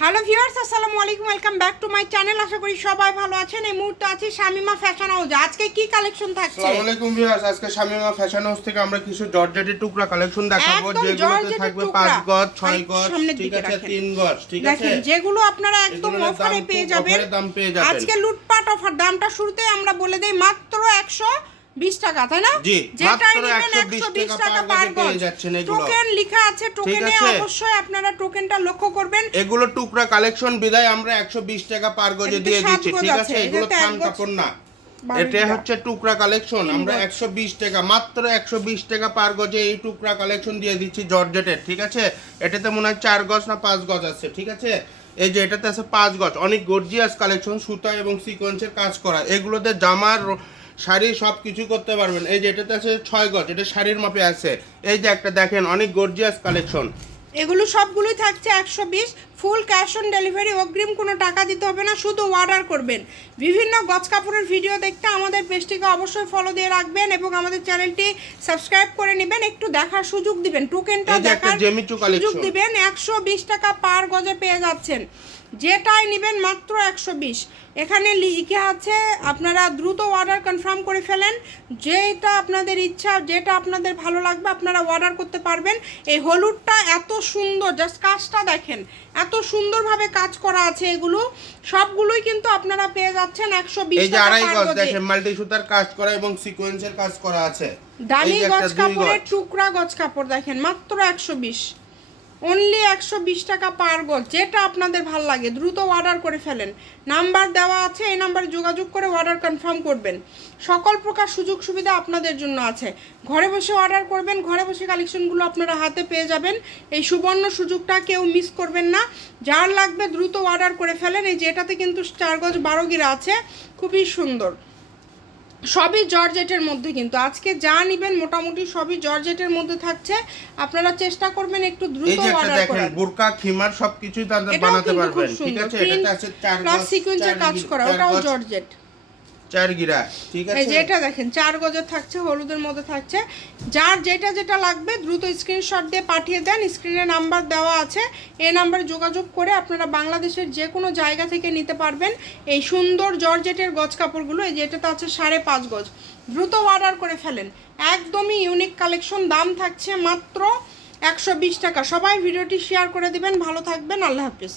Hello viewers, আসসালামু আলাইকুম, welcome back to my channel. আশা করি সবাই ভালো আছেন। এই মুহূর্তে আছি শামিমা ফ্যাশন হাউস। আজকে কি কালেকশন থাকছে? আসসালামু আলাইকুম ভিউয়ার্স, আজকে শামিমা ফ্যাশন হাউস থেকে আমরা কিছু জর্জেটের টুকরা কালেকশন দেখাবো, যেগুলোতে থাকবে 5 গজ, 6 গজ, ঠিক আছে, 3 গজ, ঠিক আছে। দেখেন, যেগুলো আপনারা একদম অফারে পেয়ে যাবেন। আজকে লুটপাট অফার। দামটা শুরুতেই আমরা বলে দেই, মাত্র 120 টাকা, তাই না? জি, যেটা মাত্র নেবেন 120 টাকা পার গজে পেয়ে যাচ্ছেন এগুলো। টোকেন লেখা আছে, টোকেনে অবশ্যই আপনারা টোকেনটা লক্ষ্য করবেন। এগুলো টুকরা কালেকশন বিদায় আমরা 120 টাকা পার গজে দিয়ে দিচ্ছি, ঠিক আছে। এগুলো থান কাপড় না, এটা হচ্ছে টুকরা কালেকশন। আমরা 120 টাকা, মাত্র 120 টাকা পার গজে এই টুকরা কালেকশন দিয়ে দিচ্ছি জর্জেটের, ঠিক আছে। এটাতে মনে হয় 4 গজ না 5 গজ আছে, ঠিক আছে। এই যে এটাতে আছে 5 গজ, অনেক গর্জিয়াস কালেকশন, সুতা এবং সিকোয়েন্সের কাজ করা। এগুলোতে জামার শাড়ি সব কিছু করতে পারবেন। এই যে এটাতে আছে 6 গজ, এটা শাড়ির মাপে আছে। এই যে একটা দেখেন, অনেক গর্জিয়াস কালেকশন। এগুলো সবগুলোই থাকছে 120। ফুল ক্যাশ অন ডেলিভারি, অগ্রিম কোনো টাকা দিতে হবে না, শুধু অর্ডার করবেন। বিভিন্ন গজ কাপড়ের ভিডিও দেখতে আমাদের পেজটিকে অবশ্যই ফলো দিয়ে রাখবেন এবং আমাদের চ্যানেলটি সাবস্ক্রাইব করে নেবেন। একটু দেখার সুযোগ দিবেন, টোকেনটা দেখার সুযোগ দিবেন। 120 টাকা পার গজে পেয়ে যাচ্ছেন। যেটাই নেবেন মাত্র 120। এখানে লিখে আছে, আপনারা দ্রুত অর্ডার কনফার্ম করে ফেলেন। যেটা আপনাদের ইচ্ছা, যেটা আপনাদের ভালো লাগবে আপনারা অর্ডার করতে পারবেন। এই হলুদটা এত সুন্দর, জাস্ট কাজটা দেখেন, এত সুন্দরভাবে কাজ করা আছে। এগুলো সবগুলোই কিন্তু আপনারা পেয়ে যাচ্ছেন 120 এই যে আড়াই গজ দেখেন, মাল্টি সুতার কাজ করা এবং সিকোয়েন্সের কাজ করা আছে। দামি গজ কাপড়ের টুকরা গজ কাপড় দেখেন, মাত্র 120, অনলি 120 টাকা পার গজ। যেটা আপনাদের ভাল লাগে দ্রুত অর্ডার করে ফেলেন। নাম্বার দেওয়া আছে, এই নাম্বারে যোগাযোগ করে অর্ডার কনফার্ম করবেন। সকল প্রকার সুযোগ সুবিধা আপনাদের জন্য আছে। ঘরে বসে অর্ডার করবেন, ঘরে বসে কালেকশনগুলো আপনারা হাতে পেয়ে যাবেন। এই সুবর্ণ সুযোগটা কেউ মিস করবেন না। যার লাগবে দ্রুত অর্ডার করে ফেলেন। এই যেটাতে কিন্তু 4 গজ 12 গিরা আছে, খুবই সুন্দর। সবই জর্জেটের মধ্যে, কিন্তু আজকে যা নেবেন মোটামুটি সবই জর্জেটের মধ্যে থাকছে। আপনারা চেষ্টা করবেন একটু দ্রুত অর্ডার করার। বুরকা খিমার সবকিছুই তাদের বানাতে পারবেন, ঠিক আছে। এটাতে আছে 4 গজ সিকোয়েন্সের কাজ করা, ওটাও জর্জেট, 4 গিরা, ঠিক আছে। এই যেটা দেখেন 4 গজের থাকছে, হলুদের মধ্যে থাকছে। যার যেটা লাগবে দ্রুত স্ক্রিনশট দিয়ে পাঠিয়ে দেন। স্ক্রিনে নাম্বার দেওয়া আছে, এই নাম্বারে যোগাযোগ করে আপনারা বাংলাদেশের যে কোনো জায়গা থেকে নিতে পারবেন এই সুন্দর জর্জেটের গজ কাপড়গুলো। এই যেটাতে আছে 5.5 গজ। দ্রুত অর্ডার করে ফেলেন, একদমই ইউনিক কালেকশন। দাম থাকছে মাত্র 120 টাকা। সবাই ভিডিওটি শেয়ার করে দিবেন। ভালো থাকবেন, আল্লাহ হাফিজ।